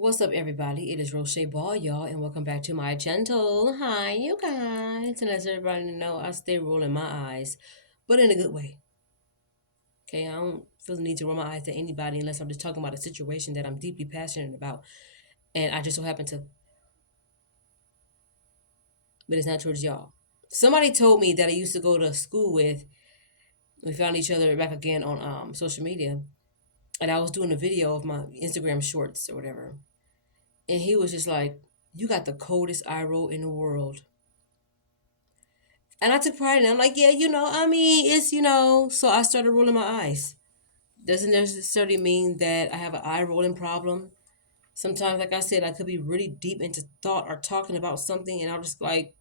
What's up, everybody? It is Roche Ball, y'all, and welcome back to my channel. Hi, you guys. And as everybody know, I stay rolling my eyes, but in a good way. Okay, I don't feel the need to roll my eyes at anybody unless I'm just talking about a situation that I'm deeply passionate about, and I just so happen to, but it's not towards y'all. Somebody told me that I used to go to school with. We found each other back again on social media, and I was doing a video of my Instagram shorts or whatever, and he was just like, "You got the coldest eye roll in the world." And I took pride in it. I'm like, yeah, so I started rolling my eyes. Doesn't necessarily mean that I have an eye rolling problem. Sometimes, like I said, I could be really deep into thought or talking about something, and I'll just like,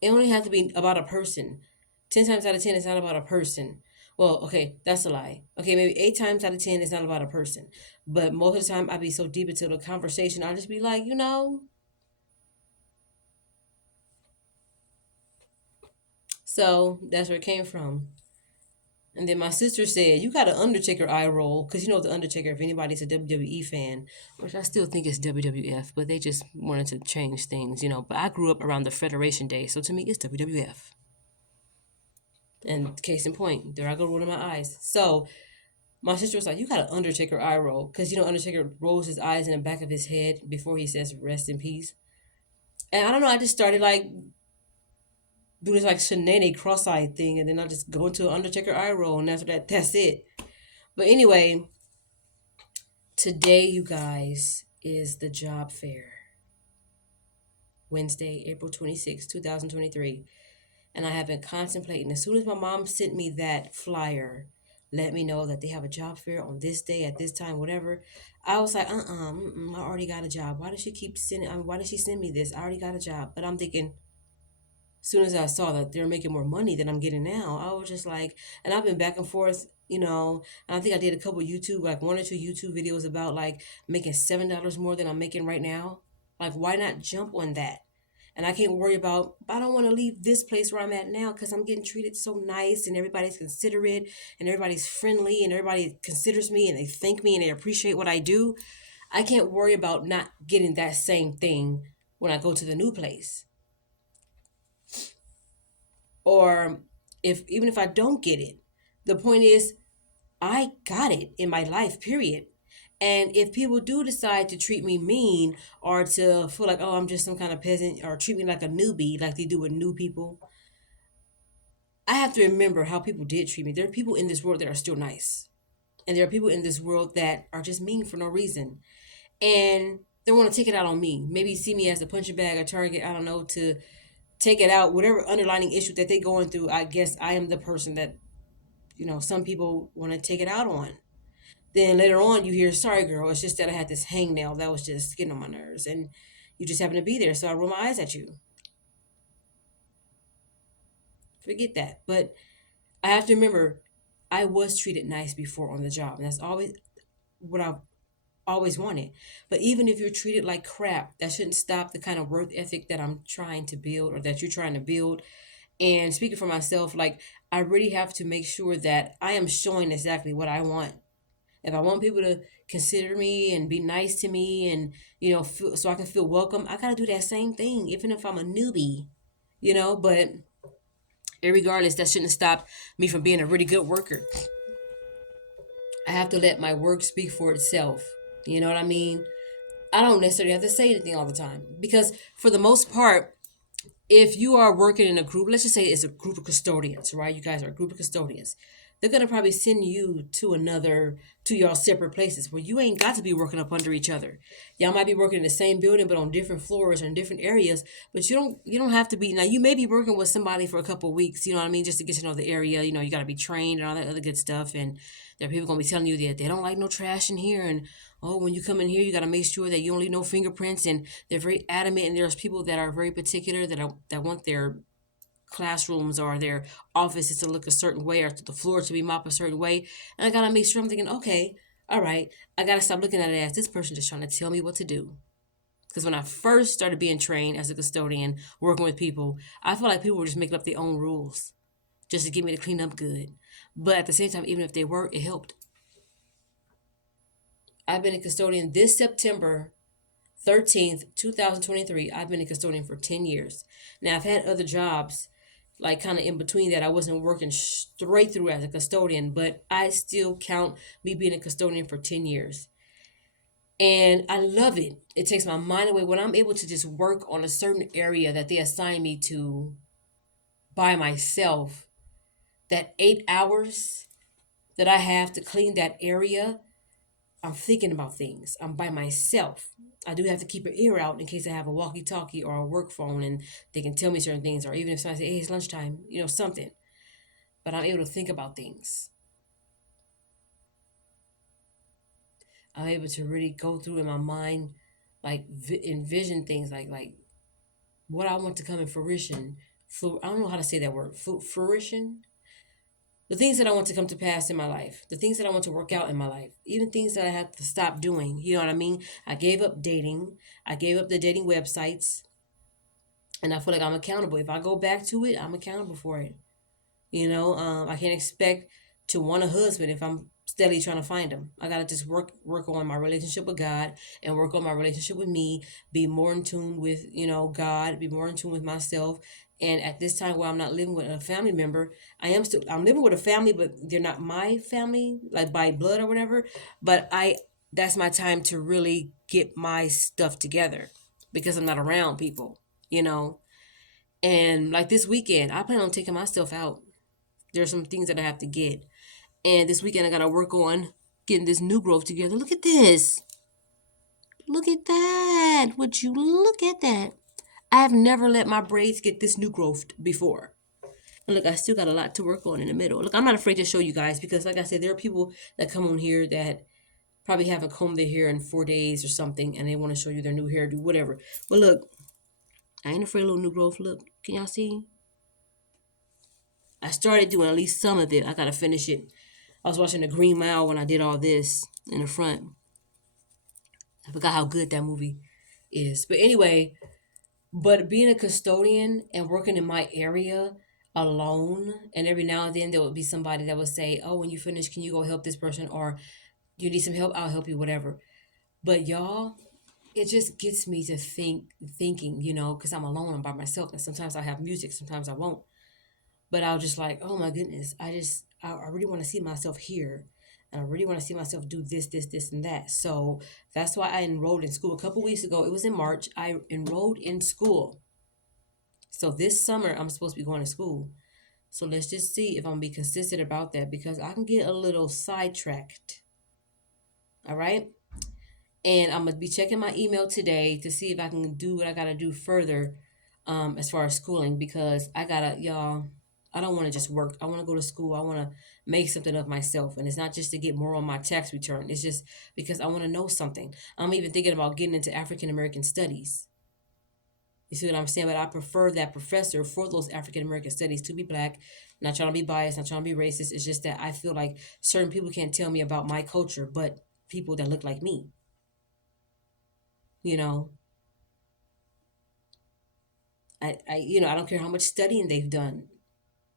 it only has to be about a person. 10 times out of 10, it's not about a person. Well, okay, that's a lie. Okay, maybe 8 times out of 10, it's not about a person. But most of the time, I'd be so deep into the conversation, I'll just be like, so that's where it came from. And then my sister said, "You got an Undertaker eye roll." Because you know the Undertaker, if anybody's a WWE fan, which I still think is WWF, but they just wanted to change things. But I grew up around the Federation Day, so to me, it's WWF. And case in point, there I go rolling my eyes. So my sister was like, "You got an Undertaker eye roll." Because Undertaker rolls his eyes in the back of his head before he says, "Rest in peace." And I don't know, I just started like do this like shenanigan cross-eyed thing, and then I just go into an Undertaker eye roll, and that's it. But anyway, today, you guys, is the job fair. Wednesday, April 26, 2023. And I have been contemplating. As soon as my mom sent me that flyer, let me know that they have a job fair on this day at this time, whatever. I was like, I already got a job. Why does she keep sending? Why does she send me this? I already got a job. But I'm thinking, as soon as I saw that they're making more money than I'm getting now, I was just like, and I've been back and forth. And I think I did a couple YouTube, like one or two YouTube videos about like making $7 more than I'm making right now. Like, why not jump on that? And I can't worry about, I don't want to leave this place where I'm at now because I'm getting treated so nice and everybody's considerate and everybody's friendly and everybody considers me and they thank me and they appreciate what I do. I can't worry about not getting that same thing when I go to the new place. Or even if I don't get it, the point is I got it in my life, period. And if people do decide to treat me mean or to feel like, oh, I'm just some kind of peasant or treat me like a newbie, like they do with new people, I have to remember how people did treat me. There are people in this world that are still nice. And there are people in this world that are just mean for no reason. And they want to take it out on me. Maybe see me as a punching bag or target, I don't know, to take it out, whatever underlining issue that they're going through. I guess I am the person that, some people want to take it out on. Then later on, you hear, "Sorry, girl, it's just that I had this hangnail that was just getting on my nerves. And you just happened to be there, so I roll my eyes at you." Forget that. But I have to remember, I was treated nice before on the job. And that's always what I've always wanted. But even if you're treated like crap, that shouldn't stop the kind of work ethic that I'm trying to build or that you're trying to build. And speaking for myself, like, I really have to make sure that I am showing exactly what I want. If I want people to consider me and be nice to me and, so I can feel welcome, I got to do that same thing, even if I'm a newbie. But regardless, that shouldn't stop me from being a really good worker. I have to let my work speak for itself. You know what I mean? I don't necessarily have to say anything all the time because, for the most part, if you are working in a group, let's just say it's a group of custodians, right? You guys are a group of custodians. They're gonna probably send you to your separate places where you ain't got to be working up under each other. Y'all might be working in the same building but on different floors or in different areas. But you don't have to be. Now you may be working with somebody for a couple of weeks, you know what I mean, just to get to know the area. You gotta be trained and all that other good stuff. And there are people gonna be telling you that they don't like no trash in here, and oh, when you come in here, you gotta make sure that you don't leave no fingerprints. And they're very adamant. And there's people that are very particular that want their classrooms or their offices to look a certain way or the floor to be mopped a certain way. And I gotta make sure I'm thinking, okay, all right, I gotta stop looking at it as this person just trying to tell me what to do. Because when I first started being trained as a custodian, working with people, I felt like people were just making up their own rules just to get me to clean up good. But at the same time, even if they were, it helped. I've been a custodian this September 13th, 2023. I've been a custodian for 10 years. Now, I've had other jobs, like kind of in between that. I wasn't working straight through as a custodian, but I still count me being a custodian for 10 years. And I love it. It takes my mind away when I'm able to just work on a certain area that they assign me to by myself. That 8 hours that I have to clean that area, I'm thinking about things. I'm by myself. I do have to keep an ear out in case I have a walkie talkie or a work phone and they can tell me certain things, or even if somebody say, hey, it's lunchtime, something. But I'm able to think about things. I'm able to really go through in my mind, like envision things, like what I want to come in fruition. I don't know how to say that word. Fruition. The things that I want to come to pass in my life, the things that I want to work out in my life, even things that I have to stop doing. You know what I mean? I gave up dating. I gave up the dating websites, and I feel like I'm accountable. If I go back to it, I'm accountable for it. I can't expect to want a husband if I'm steadily trying to find him. I gotta just work on my relationship with God and work on my relationship with me. Be more in tune with God. Be more in tune with myself. And at this time, while I'm not living with a family member, I'm living with a family, but they're not my family, like by blood or whatever. But that's my time to really get my stuff together because I'm not around people. You know. And like this weekend, I plan on taking myself out. There's some things that I have to get. And this weekend I gotta work on getting this new growth together. Look at this. Look at that. Would you look at that? I have never let my braids get this new growth before. And look, I still got a lot to work on in the middle. Look, I'm not afraid to show you guys because like I said, there are people that come on here that probably haven't combed their hair in 4 days or something and they want to show you their new hairdo, whatever. But look, I ain't afraid of a little new growth. Look, can y'all see? I started doing at least some of it. I gotta finish it. I was watching The Green Mile when I did all this in the front. I forgot how good that movie is. But anyway, but being a custodian and working in my area alone, and every now and then there would be somebody that would say, oh, when you finish, can you go help this person? Or you need some help? I'll help you, whatever. But y'all, it just gets me to thinking, because I'm alone, I'm by myself. And sometimes I have music, sometimes I won't. But I was just like, oh my goodness, I really want to see myself here. And I really want to see myself do this, and that. So that's why I enrolled in school a couple weeks ago. It was in March. I enrolled in school. So this summer, I'm supposed to be going to school. So let's just see if I'm going to be consistent about that because I can get a little sidetracked. All right. And I'm going to be checking my email today to see if I can do what I got to do further as far as schooling because y'all, I don't want to just work. I want to go to school. I want to make something of myself. And it's not just to get more on my tax return. It's just because I want to know something. I'm even thinking about getting into African American studies. You see what I'm saying? But I prefer that professor for those African American studies to be black. Not trying to be biased, not trying to be racist. It's just that I feel like certain people can't tell me about my culture, but people that look like me. You know, I don't care how much studying they've done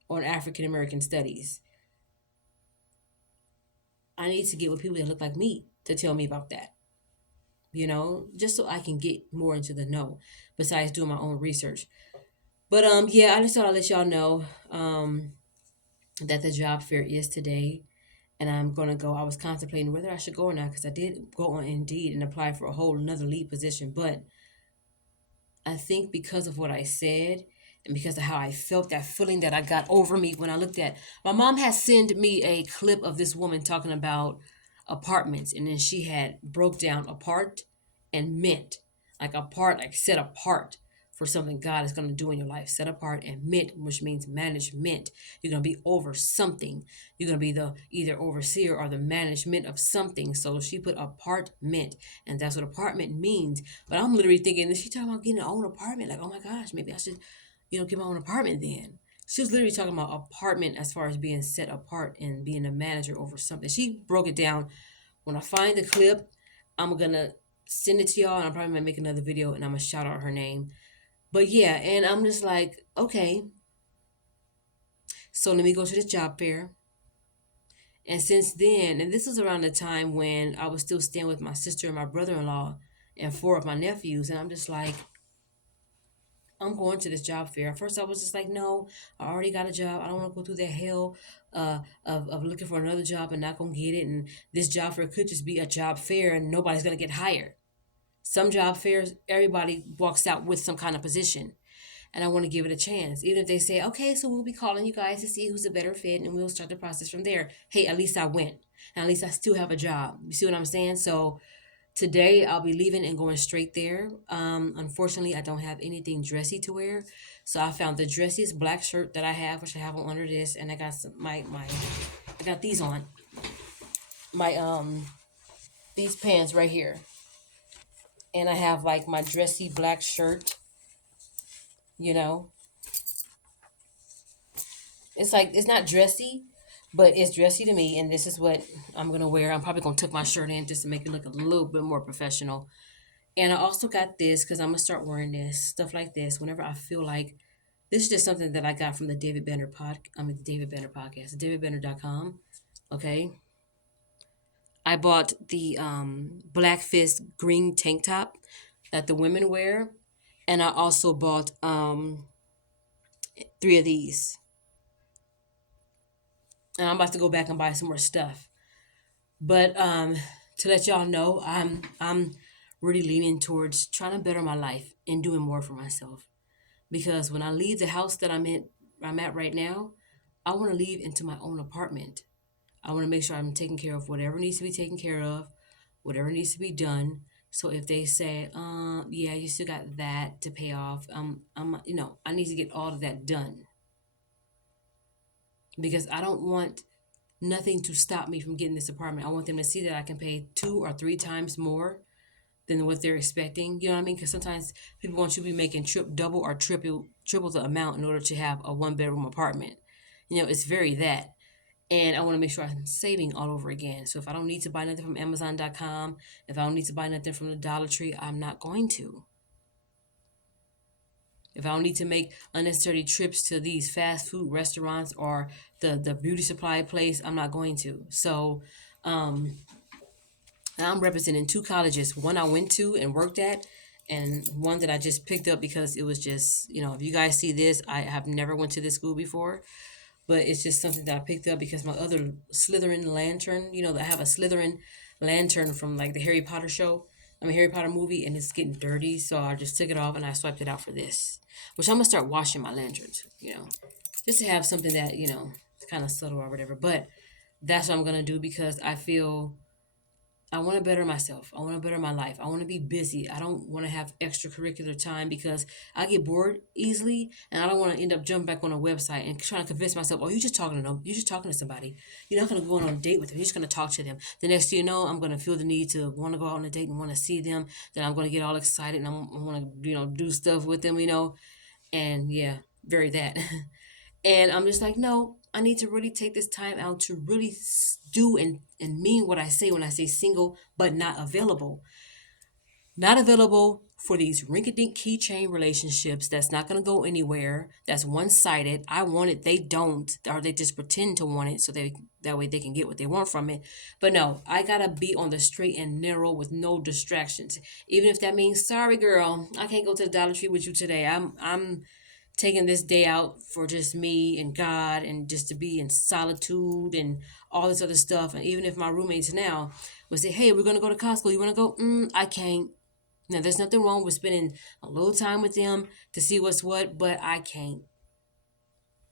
on African American studies. I need to get with people that look like me to tell me about that, just so I can get more into the know besides doing my own research. But yeah, I just thought I'd let y'all know that the job fair is today and I'm gonna go. I was contemplating whether I should go or not because I did go on Indeed and apply for a whole another lead position, but I think because of what I said and because of how I felt, that feeling that I got over me when I looked at my mom had sent me a clip of this woman talking about apartments, and then she had broke down apart and meant, like apart, like set apart for something God is going to do in your life. Set apart and meant, which means management. You're going to be over something. You're going to be the either overseer or the management of something. So she put apartment, and that's what apartment means. But I'm literally thinking, is she talking about getting her own apartment? Like, oh my gosh, maybe I should, get my own apartment then. She was literally talking about apartment as far as being set apart and being a manager over something. She broke it down. When I find the clip, I'm gonna send it to y'all, and I'm probably gonna make another video, and I'm gonna shout out her name. But yeah, and I'm just like, okay, so let me go to this job fair, And since then, and this was around the time when I was still staying with my sister and my brother-in-law and four of my nephews, and I'm just like, I'm going to this job fair. At first, I was just like, no, I already got a job. I don't want to go through that hell of looking for another job and not gonna get it. And this job fair could just be a job fair, and nobody's gonna get hired. Some job fairs, everybody walks out with some kind of position, and I want to give it a chance. Even if they say, okay, so we'll be calling you guys to see who's a better fit, and we'll start the process from there. Hey, at least I went, and at least I still have a job. You see what I'm saying? So today I'll be leaving and going straight there. Unfortunately, I don't have anything dressy to wear, so I found the dressiest black shirt that I have, which I have on under this, and I got some my I got these on my these pants right here, and I have like my dressy black shirt. You know, it's like it's not dressy, but it's dressy to me, and this is what I'm gonna wear. I'm probably gonna tuck my shirt in just to make it look a little bit more professional. And I also got this because I'm gonna start wearing this stuff like this whenever I feel like. This is just something that I got from the David Banner the David Banner podcast, davidbanner.com. Okay. I bought the black fist green tank top that the women wear. And I also bought three of these. And I'm about to go back and buy some more stuff. But to let y'all know, I'm really leaning towards trying to better my life and doing more for myself. Because when I leave the house that I'm at right now, I want to leave into my own apartment. I want to make sure I'm taking care of whatever needs to be taken care of, whatever needs to be done. So if they say, yeah, you still got that to pay off, I need to get all of that done because I don't want nothing to stop me from getting this apartment. I want them to see that I can pay two or three times more than what they're expecting. You know what I mean? Because sometimes people want you to be making double or triple the amount in order to have a one bedroom apartment. It's very that. And I want to make sure I'm saving all over again. So if I don't need to buy nothing from Amazon.com, if I don't need to buy nothing from the Dollar Tree, I'm not going to. If I don't need to make unnecessary trips to these fast food restaurants or the beauty supply place, I'm not going to. So um, I'm representing two colleges. One I went to and worked at, and one that I just picked up because it was just, if you guys see this, I have never went to this school before, but it's just something that I picked up because my other Slytherin lantern, I have a Slytherin lantern from like the Harry Potter show. Harry Potter movie, and it's getting dirty, so I just took it off and I swiped it out for this, which I'm gonna start washing my lanterns, just to have something that kind of subtle or whatever. But that's what I'm gonna do because I feel I want to better myself. I want to better my life. I want to be busy. I don't want to have extracurricular time because I get bored easily, and I don't want to end up jumping back on a website and trying to convince myself, "Oh, you're just talking to them. You're just talking to somebody. You're not going to go on a date with them. You're just going to talk to them." The next thing you know, I'm going to feel the need to want to go out on a date and want to see them. Then I'm going to get all excited and I want to, do stuff with them, and yeah, very that. And I'm just like, no, I need to really take this time out to really do and mean what I say when I say single but not available. Not available for these rinky-dink keychain relationships that's not going to go anywhere, that's one-sided. I want it, they don't, or they just pretend to want it so that way they can get what they want from it. But no, I got to be on the straight and narrow with no distractions. Even if that means, sorry girl, I can't go to the Dollar Tree with you today. I'm taking this day out for just me and God and just to be in solitude and all this other stuff. And even if my roommates now would say, hey, we're going to go to Costco, you want to go? I can't. Now, there's nothing wrong with spending a little time with them to see what's what, but I can't.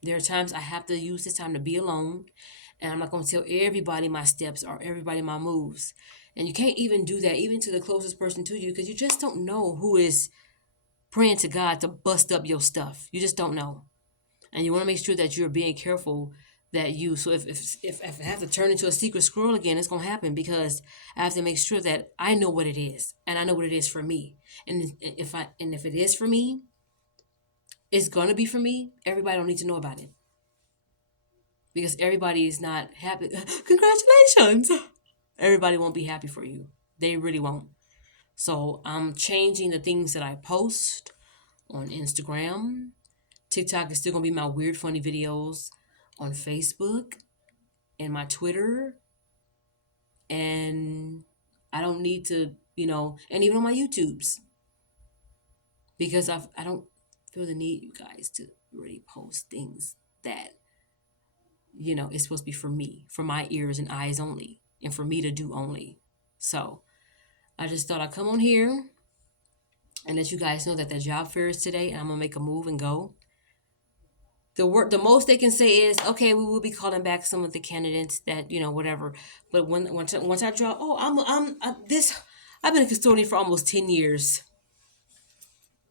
There are times I have to use this time to be alone, and I'm not going to tell everybody my steps or everybody my moves. And you can't even do that, even to the closest person to you, because you just don't know who is praying to God to bust up your stuff. You just don't know. And you want to make sure that you're being careful that you, so if I have to turn into a secret squirrel again, it's going to happen because I have to make sure that I know what it is and I know what it is for me. And if it is for me, it's going to be for me. Everybody don't need to know about it because everybody is not happy. Congratulations. Everybody won't be happy for you. They really won't. So I'm changing the things that I post on Instagram. TikTok is still gonna be my weird, funny videos on Facebook. and my Twitter, and I don't need to, and even on my YouTubes, because I don't feel the need, you guys, to really post things that, it's supposed to be for me, for my ears and eyes only, and for me to do only. So I just thought I'd come on here and let you guys know that the job fair is today, and I'm gonna make a move and go. The most they can say is, okay, we will be calling back some of the candidates that, whatever. But once I drop, oh, I've been a custodian for almost 10 years.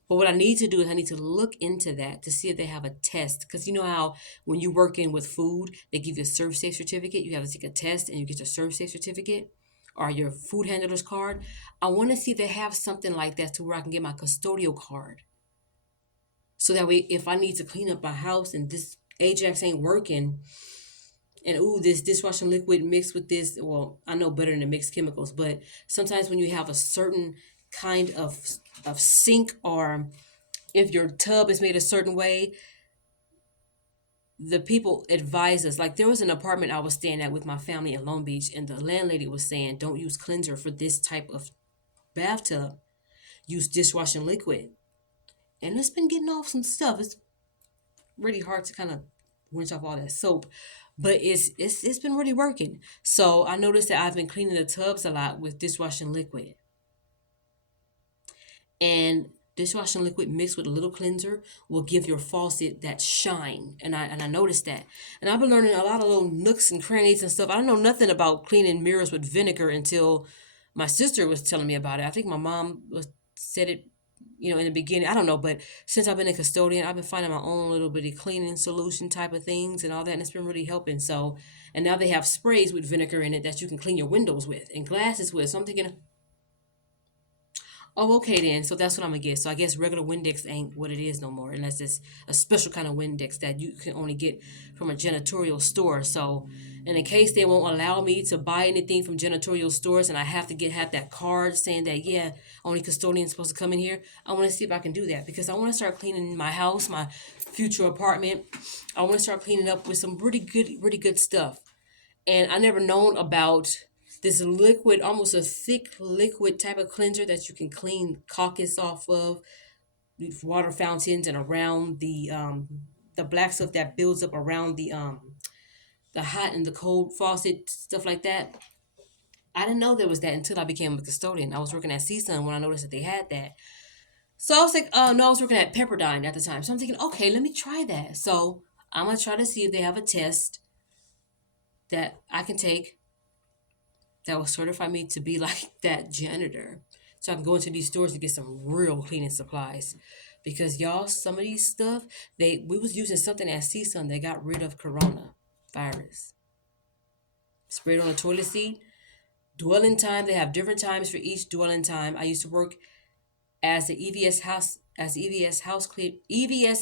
But what I need to do is I need to look into that to see if they have a test. Because you know how when you work in with food, they give you a serve safe certificate. You have to take a test and you get your serve safe certificate or your food handler's card. I want to see if they have something like that to where I can get my custodial card. So that way, if I need to clean up my house and this Ajax ain't working, and ooh, this dishwashing liquid mixed with this, well, I know better than the mixed chemicals, but sometimes when you have a certain kind of sink, or if your tub is made a certain way, the people advise us. Like there was an apartment I was staying at with my family in Long Beach, and the landlady was saying, don't use cleanser for this type of bathtub. Use dishwashing liquid. And it's been getting off some stuff. It's really hard to kind of rinse off all that soap, but it's been really working. So I noticed that I've been cleaning the tubs a lot with dishwashing liquid, and dishwashing liquid mixed with a little cleanser will give your faucet that shine. And I noticed that, and I've been learning a lot of little nooks and crannies and stuff. I don't know nothing about cleaning mirrors with vinegar until my sister was telling me about it. I think my mom said it, in the beginning. I don't know, but since I've been a custodian, I've been finding my own little bitty cleaning solution type of things and all that, and it's been really helping. So, and now they have sprays with vinegar in it that you can clean your windows with and glasses with. So I'm thinking, oh, okay then. So that's what I'm gonna get. So I guess regular Windex ain't what it is no more, unless it's a special kind of Windex that you can only get from a janitorial store. So, and in case they won't allow me to buy anything from janitorial stores, and I have to have that card saying that, yeah, only custodians supposed to come in here, I want to see if I can do that, because I want to start cleaning my house, my future apartment. I want to start cleaning up with some really good stuff. And I never known about this liquid, almost a thick liquid type of cleanser that you can clean caucus off of, water fountains, and around the black stuff that builds up around the hot and the cold faucet, stuff like that. I didn't know there was that until I became a custodian. I was working at CSUN when I noticed that they had that. So I was like, oh no, I was working at Pepperdine at the time. So I'm thinking, okay, let me try that. So I'm gonna try to see if they have a test that I can take that will certify me to be like that janitor. So I can go into these stores to get some real cleaning supplies. Because y'all, some of these stuff, we was using something at CSUN that got rid of corona virus. Sprayed on a toilet seat. Dwelling time, they have different times for each dwelling time. I used to work as the EVS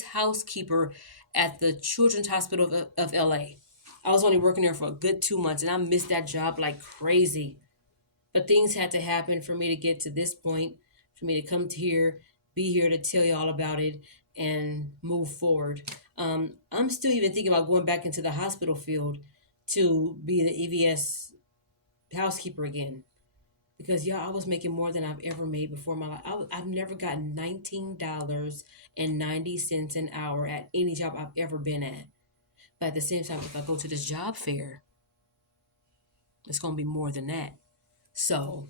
housekeeper at the Children's Hospital of LA. I was only working there for a good 2 months, and I missed that job like crazy. But things had to happen for me to get to this point, for me to come to here, be here to tell you all about it, and move forward. I'm still even thinking about going back into the hospital field to be the EVS housekeeper again. Because y'all, I was making more than I've ever made before in my life. I've never gotten $19.90 an hour at any job I've ever been at. But at the same time, if I go to this job fair, it's going to be more than that. So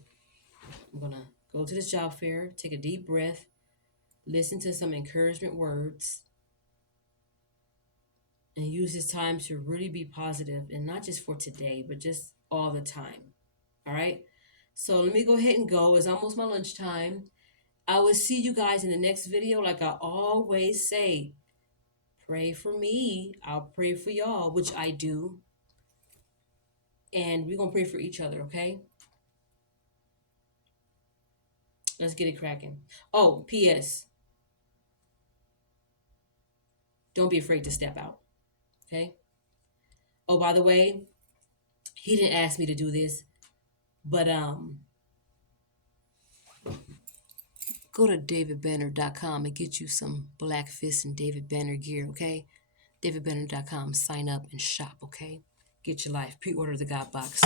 I'm going to go to this job fair, take a deep breath, listen to some encouragement words, and use this time to really be positive, and not just for today, but just all the time. All right? So let me go ahead and go. It's almost my lunchtime. I will see you guys in the next video. Like I always say, pray for me. I'll pray for y'all, which I do. And we're going to pray for each other, okay? Let's get it cracking. Oh, P.S. Don't be afraid to step out, okay? Oh, by the way, he didn't ask me to do this, but go to davidbanner.com and get you some Black Fist and David Banner gear, okay? davidbanner.com, sign up and shop, okay? Get your life. Pre order the God box.